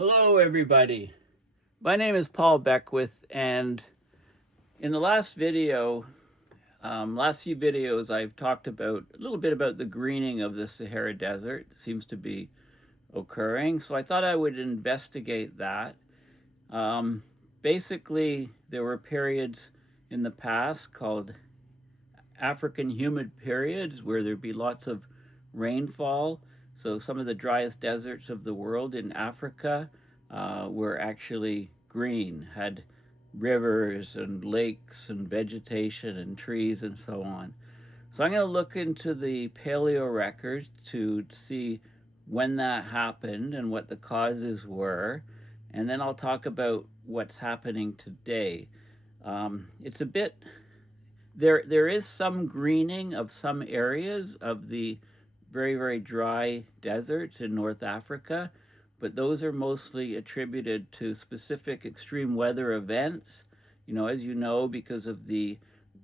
Hello everybody, my name is Paul Beckwith, and in the last few videos I've talked about a little bit about the greening of the Sahara Desert. It seems to be occurring, so I thought I would investigate that. Basically, there were periods in the past called African Humid Periods where there'd be lots of rainfall. So some of the driest deserts of the world in Africa were actually green, had rivers and lakes and vegetation and trees and so on. So I'm going to look into the Paleorecords to see when that happened and what the causes were. And then I'll talk about what's happening today. It's a bit there is some greening of some areas of the very, very dry deserts in North Africa, but those are mostly attributed to specific extreme weather events. As you know, because of the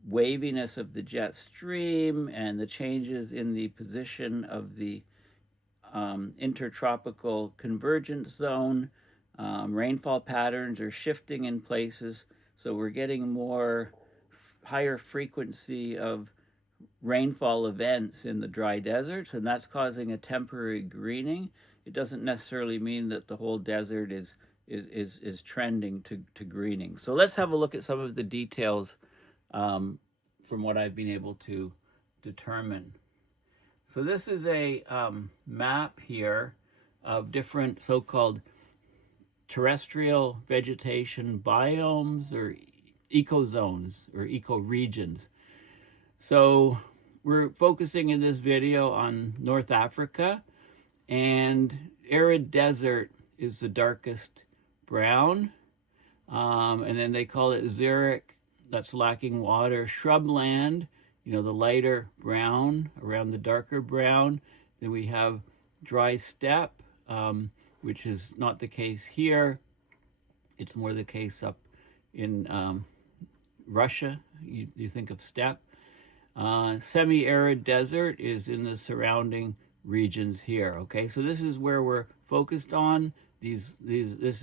waviness of the jet stream and the changes in the position of the intertropical convergence zone, rainfall patterns are shifting in places, so we're getting more higher frequency of rainfall events in the dry deserts, and that's causing a temporary greening. It doesn't necessarily mean that the whole desert is trending to greening. So let's have a look at some of the details from what I've been able to determine. So this is a map here of different so-called terrestrial vegetation biomes or ecozones or ecoregions. So we're focusing in this video on North Africa, and arid desert is the darkest brown, and then they call it xeric, that's lacking water. Shrubland, the lighter brown around the darker brown. Then we have dry steppe, which is not the case here. It's more the case up in Russia. You think of steppe. Semi-arid desert is in the surrounding regions here. Okay, so this is where we're focused on. This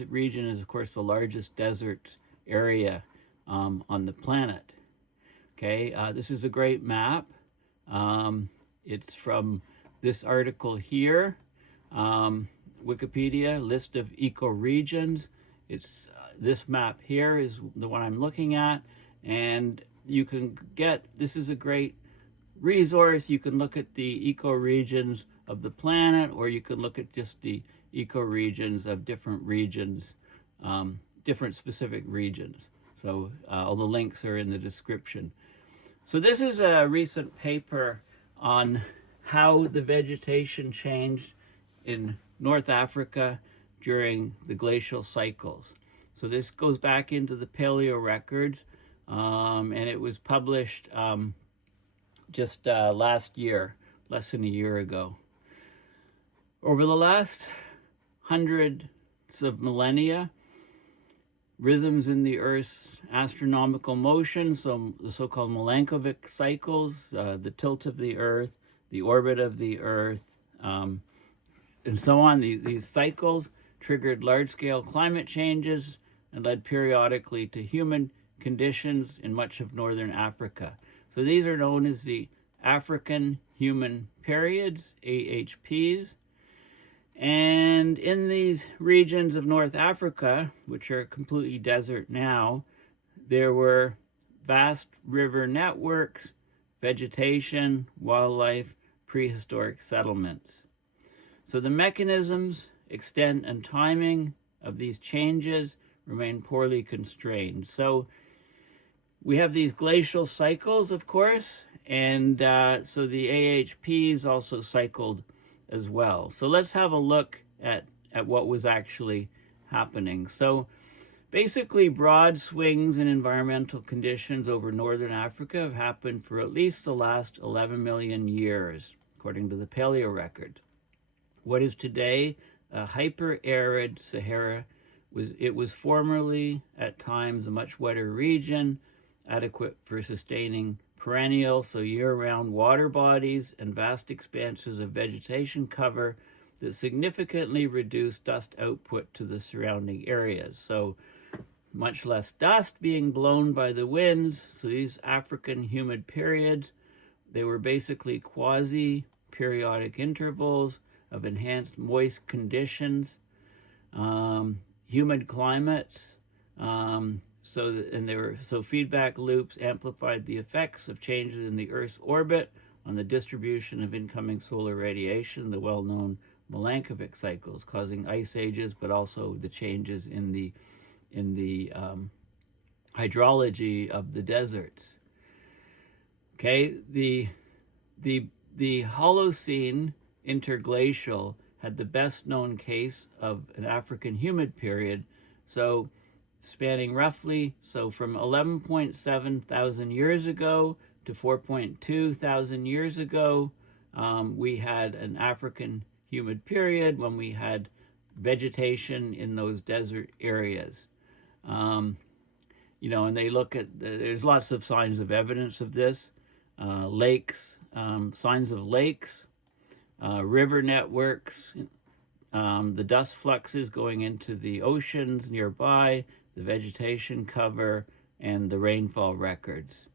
region is, of course, the largest desert area on the planet. Okay, this is a great map. It's from this article here, Wikipedia, list of ecoregions. It's this map here is the one I'm looking at, and you can get, this is a great resource. You can look at the ecoregions of the planet, or you can look at just the ecoregions of different regions, different specific regions. So all the links are in the description. So this is a recent paper on how the vegetation changed in North Africa during the glacial cycles. So this goes back into the Paleorecords, and it was published just last year, less than a year ago. Over the last hundreds of millennia, rhythms in the Earth's astronomical motion, so the so-called Milankovitch cycles, the tilt of the Earth, the orbit of the Earth, and so on. These cycles triggered large-scale climate changes and led periodically to humid conditions in much of northern Africa. So these are known as the African Humid Periods, AHPs. And in these regions of North Africa, which are completely desert now, there were vast river networks, vegetation, wildlife, prehistoric settlements. So the mechanisms, extent, and timing of these changes remain poorly constrained. So we have these glacial cycles, of course, and so the AHPs also cycled as well. So let's have a look at what was actually happening. So basically, broad swings in environmental conditions over northern Africa have happened for at least the last 11 million years, according to the Paleorecord. What is today a hyper-arid Sahara was formerly at times a much wetter region, adequate for sustaining perennial, so year-round water bodies and vast expanses of vegetation cover that significantly reduced dust output to the surrounding areas. So much less dust being blown by the winds. So these African humid periods, they were basically quasi-periodic intervals of enhanced moist conditions, humid climates. So feedback loops amplified the effects of changes in the Earth's orbit on the distribution of incoming solar radiation, the well-known Milankovitch cycles, causing ice ages, but also the changes in the hydrology of the deserts. Okay, the Holocene interglacial had the best known case of an African humid period, so spanning roughly, so from 11.7 thousand years ago to 4.2 thousand years ago, we had an African humid period when we had vegetation in those desert areas. You know, and they look at, there's lots of signs of evidence of this. Lakes, signs of lakes, river networks, the dust fluxes going into the oceans nearby, the vegetation cover, and the rainfall records.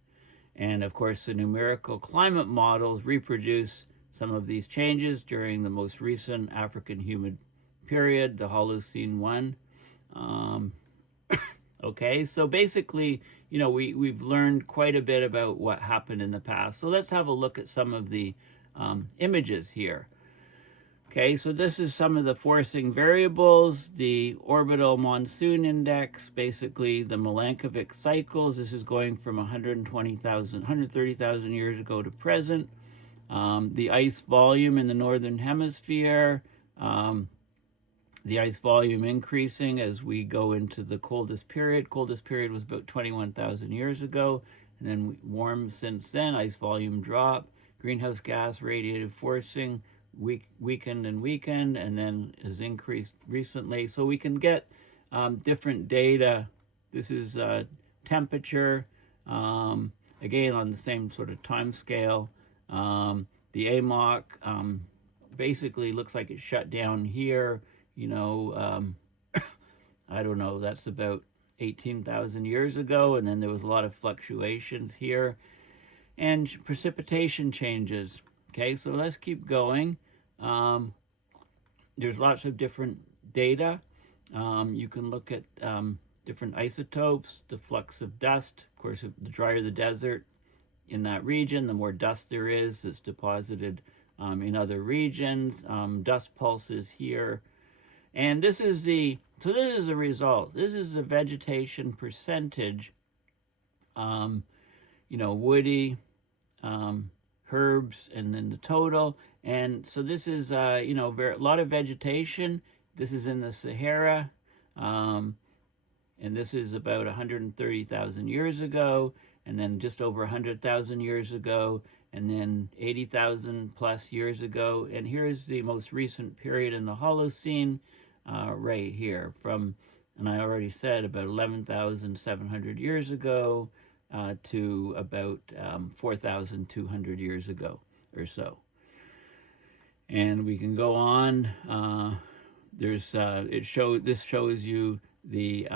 And of course, the numerical climate models reproduce some of these changes during the most recent African humid period, the Holocene one. Okay, so basically, you know, we've learned quite a bit about what happened in the past. So let's have a look at some of the images here. Okay, so this is some of the forcing variables, the orbital monsoon index, basically the Milankovitch cycles. This is going from 130,000 years ago to present. The ice volume in the northern hemisphere, the ice volume increasing as we go into the coldest period. Coldest period was about 21,000 years ago, and then warm since then. Ice volume drop, greenhouse gas radiative forcing weakened, and then has increased recently. So we can get different data. This is temperature, again on the same sort of time scale. The AMOC basically looks like it's shut down here. You know, I don't know, that's about 18,000 years ago, and then there was a lot of fluctuations here. And precipitation changes. Okay, so let's keep going. There's lots of different data. You can look at different isotopes, the flux of dust. Of course, the drier the desert in that region, the more dust there is that's deposited in other regions. Dust pulses here. And this is the result. This is the vegetation percentage, you know, woody, herbs, and then the total. And so this is, you know, a lot of vegetation. This is in the Sahara, and this is about 130,000 years ago, and then just over 100,000 years ago, and then 80,000 plus years ago. And here's the most recent period in the Holocene, right here, from, and I already said, about 11,700 years ago to about 4,200 years ago or so. And we can go on. This shows you the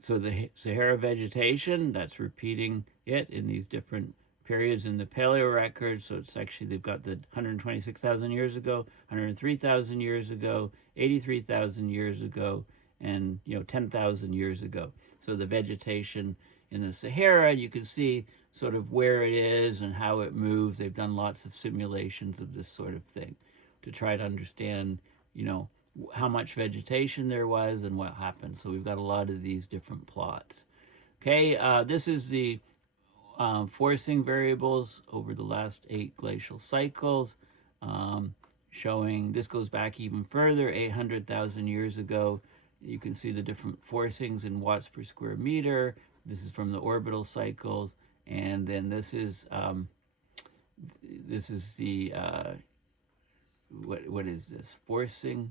so the Sahara vegetation, that's repeating it in these different periods in the Paleorecords. So it's actually, they've got the 126,000 years ago, 103,000 years ago, 83,000 years ago, and, you know, 10,000 years ago. So the vegetation in the Sahara, you can see sort of where it is and how it moves. They've done lots of simulations of this sort of thing to try to understand, you know, how much vegetation there was and what happened. So we've got a lot of these different plots. Okay, this is the forcing variables over the last 8 glacial cycles, showing, this goes back even further, 800,000 years ago. You can see the different forcings in watts per square meter. This is from the orbital cycles. And then this is the, what is this? Forcing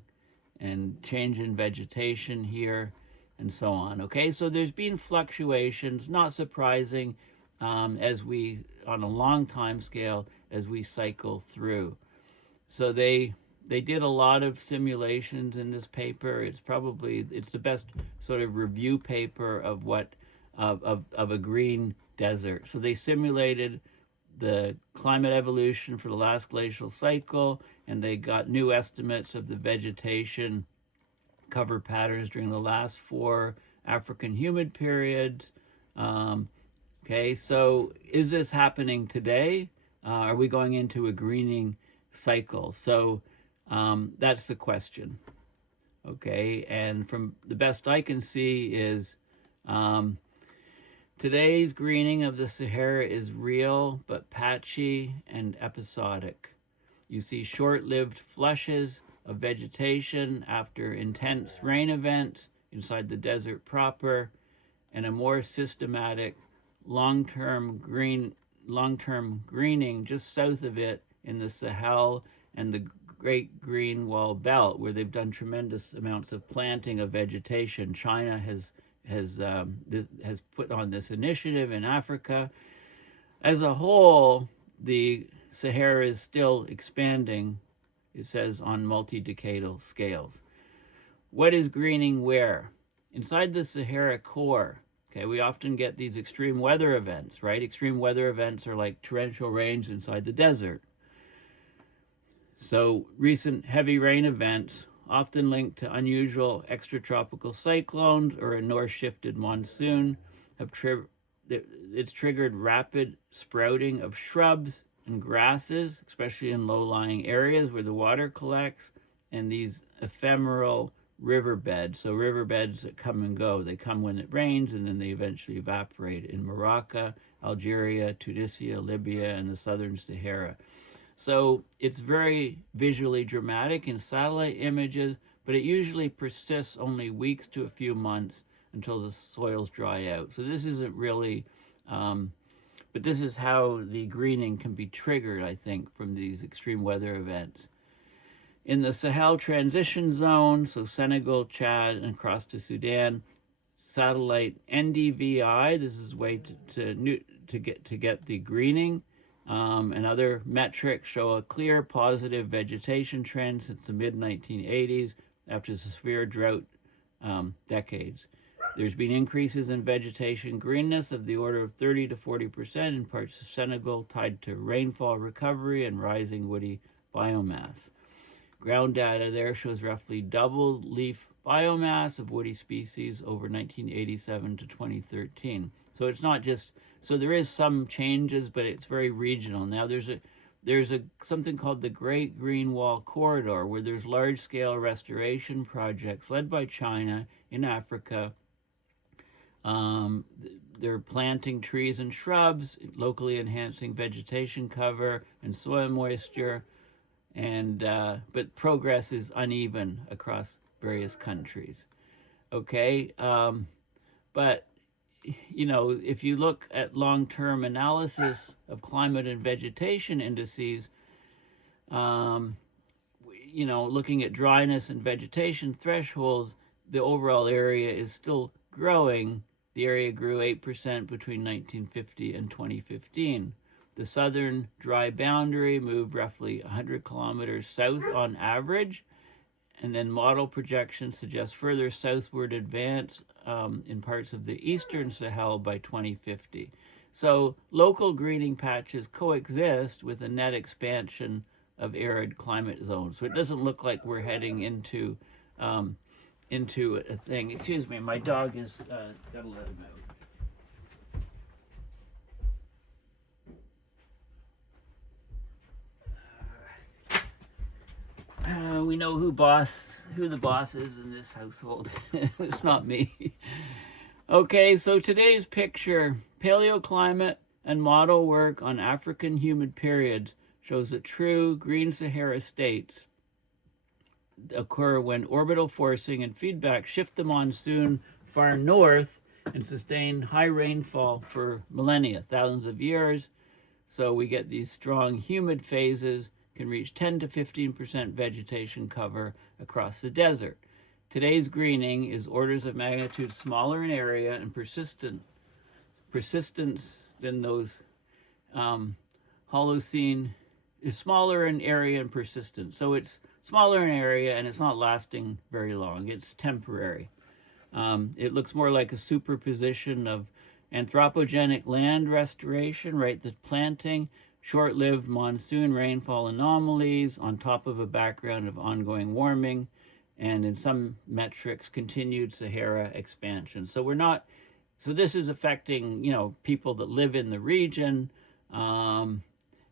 and change in vegetation here, and so on. Okay, so there's been fluctuations, not surprising, as we, on a long time scale, as we cycle through. So they They did a lot of simulations in this paper. It's the best sort of review paper of of a green desert. So they simulated the climate evolution for the last glacial cycle, and they got new estimates of the vegetation cover patterns during the last 4 African humid periods. Okay, so is this happening today? Are we going into a greening cycle? So that's the question. Okay, and from the best I can see is today's greening of the Sahara is real, but patchy and episodic. You see short-lived flushes of vegetation after intense rain events inside the desert proper, and a more systematic long-term greening just south of it in the Sahel and the Great Green Wall Belt, where they've done tremendous amounts of planting of vegetation. China has put on this initiative in Africa. As a whole, the Sahara is still expanding, it says, on multi-decadal scales. What is greening where? Inside the Sahara core. Okay, we often get these extreme weather events, right? Extreme weather events are like torrential rains inside the desert. So recent heavy rain events, often linked to unusual extratropical cyclones or a north-shifted monsoon, it's triggered rapid sprouting of shrubs and grasses, especially in low-lying areas where the water collects, and these ephemeral riverbeds. So riverbeds that come and go. They come when it rains, and then they eventually evaporate in Morocco, Algeria, Tunisia, Libya, and the southern Sahara. So it's very visually dramatic in satellite images, but it usually persists only weeks to a few months until the soils dry out. So this isn't really, but this is how the greening can be triggered, I think, from these extreme weather events. In the Sahel transition zone, so Senegal, Chad, and across to Sudan, satellite NDVI, this is a way to get the greening. And other metrics show a clear positive vegetation trend since the mid-1980s after severe drought decades. There's been increases in vegetation greenness of the order of 30 to 40% in parts of Senegal, tied to rainfall recovery and rising woody biomass. Ground data there shows roughly double leaf biomass of woody species over 1987 to 2013. So it's not just, so there is some changes, but it's very regional. Now there's something called the Great Green Wall Corridor, where there's large-scale restoration projects led by China in Africa. They're planting trees and shrubs, locally enhancing vegetation cover and soil moisture, and but progress is uneven across various countries. Okay, but you know, if you look at long-term analysis of climate and vegetation indices, you know, looking at dryness and vegetation thresholds, the overall area is still growing. The area grew 8% between 1950 and 2015. The southern dry boundary moved roughly 100 kilometers south on average, and then model projections suggest further southward advance in parts of the eastern Sahel by 2050. So local greening patches coexist with a net expansion of arid climate zones. So it doesn't look like we're heading into a thing. Excuse me, my dog is, gotta let him out. We know who the boss is in this household. It's not me. Okay, so today's picture, paleoclimate and model work on African humid periods shows that true green Sahara states occur when orbital forcing and feedback shift the monsoon far north and sustain high rainfall for millennia, thousands of years. So we get these strong humid phases, can reach 10 to 15% vegetation cover across the desert. Today's greening is orders of magnitude smaller in area and persistence than those. Holocene is smaller in area and persistence. So it's smaller in area, and it's not lasting very long. It's temporary. It looks more like a superposition of anthropogenic land restoration, right? The planting, short-lived monsoon rainfall anomalies on top of a background of ongoing warming, and in some metrics, continued Sahara expansion. So we're not, so this is affecting, you know, people that live in the region, and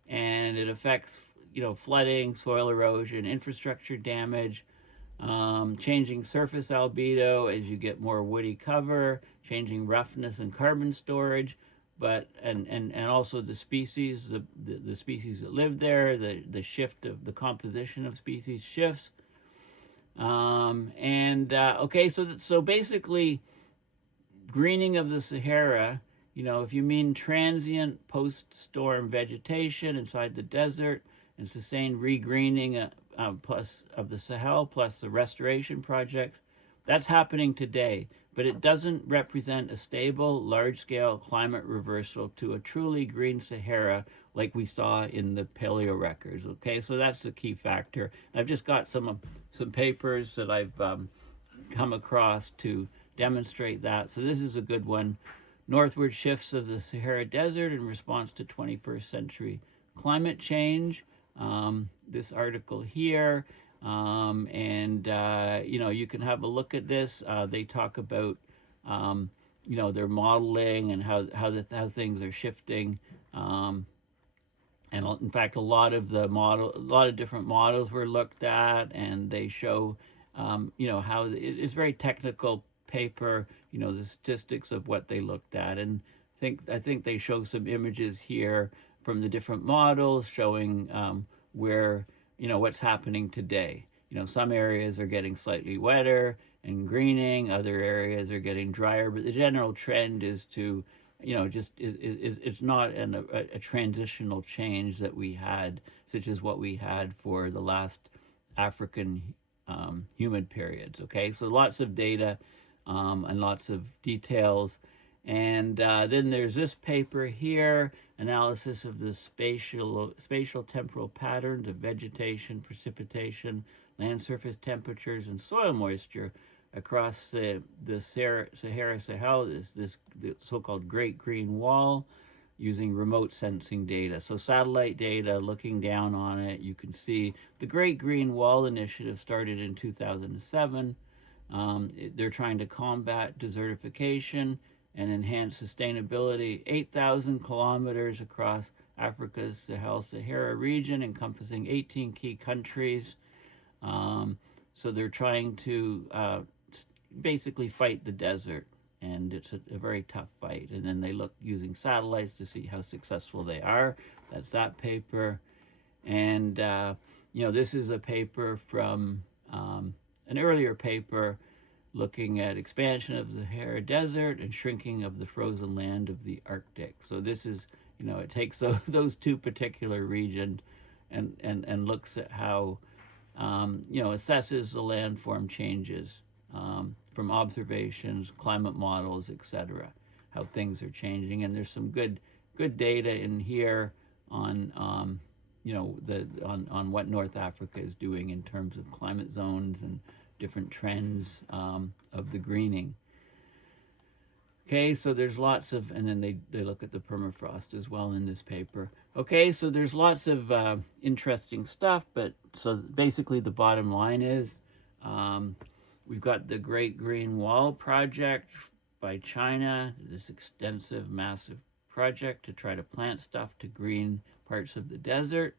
it affects, you know, flooding, soil erosion, infrastructure damage, changing surface albedo as you get more woody cover, changing roughness and carbon storage, but and also the species, the species that live there, the shift of the composition of species shifts. Okay, so basically, greening of the Sahara, you know, if you mean transient post-storm vegetation inside the desert and sustained regreening plus of the Sahel plus the restoration projects, that's happening today, but it doesn't represent a stable, large-scale climate reversal to a truly green Sahara like we saw in the Paleorecords. Okay, so that's the key factor. I've just got some papers that I've come across to demonstrate that. So this is a good one. Northward shifts of the Sahara Desert in response to 21st century climate change. This article here, you know, you can have a look at this. They talk about you know, their modeling and how things are shifting. And in fact, a lot of different models were looked at, and they show you know, how it's very technical paper, you know, the statistics of what they looked at. And I think they show some images here from the different models showing where, you know, what's happening today. You know, some areas are getting slightly wetter and greening, other areas are getting drier, but the general trend is to, you know, just it's not a transitional change that we had, such as what we had for the last African humid periods. Okay, so lots of data and lots of details. And then there's this paper here, analysis of the spatial temporal patterns of vegetation, precipitation, land surface temperatures, and soil moisture across the Sahara Sahel, the so-called Great Green Wall, using remote sensing data. So satellite data, looking down on it, you can see the Great Green Wall initiative started in 2007. They're trying to combat desertification and enhance sustainability. 8,000 kilometers across Africa's Sahara region, encompassing 18 key countries. So they're trying to basically fight the desert, and it's a very tough fight. And then they look using satellites to see how successful they are. That's that paper. And you know, this is a paper from an earlier paper looking at expansion of the Sahara Desert and shrinking of the frozen land of the Arctic. So this is, you know, it takes those two particular regions and looks at how, you know, assesses the landform changes from observations, climate models, etc., how things are changing. And there's some good data in here on, you know, on what North Africa is doing in terms of climate zones and different trends of the greening. Okay, so there's lots of, and then they look at the permafrost as well in this paper. Okay, so there's lots of interesting stuff, but so basically the bottom line is we've got the Great Green Wall project by China, this extensive, massive project to try to plant stuff to green parts of the desert.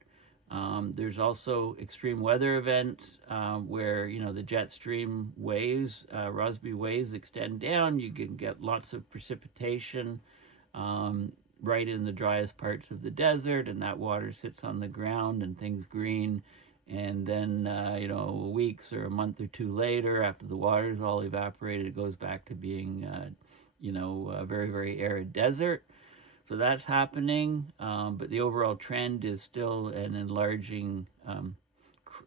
There's also extreme weather events where, you know, the jet stream waves, Rossby waves extend down. You can get lots of precipitation right in the driest parts of the desert, and that water sits on the ground and things green. And then, you know, weeks or a month or two later, after the water's all evaporated, it goes back to being, you know, a very, very arid desert. So that's happening, but the overall trend is still an enlarging,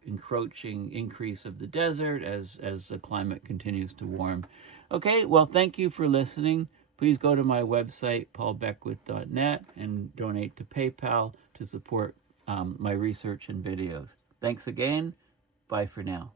encroaching increase of the desert as the climate continues to warm. Okay, well, thank you for listening. Please go to my website, paulbeckwith.net, and donate to PayPal to support my research and videos. Thanks again. Bye for now.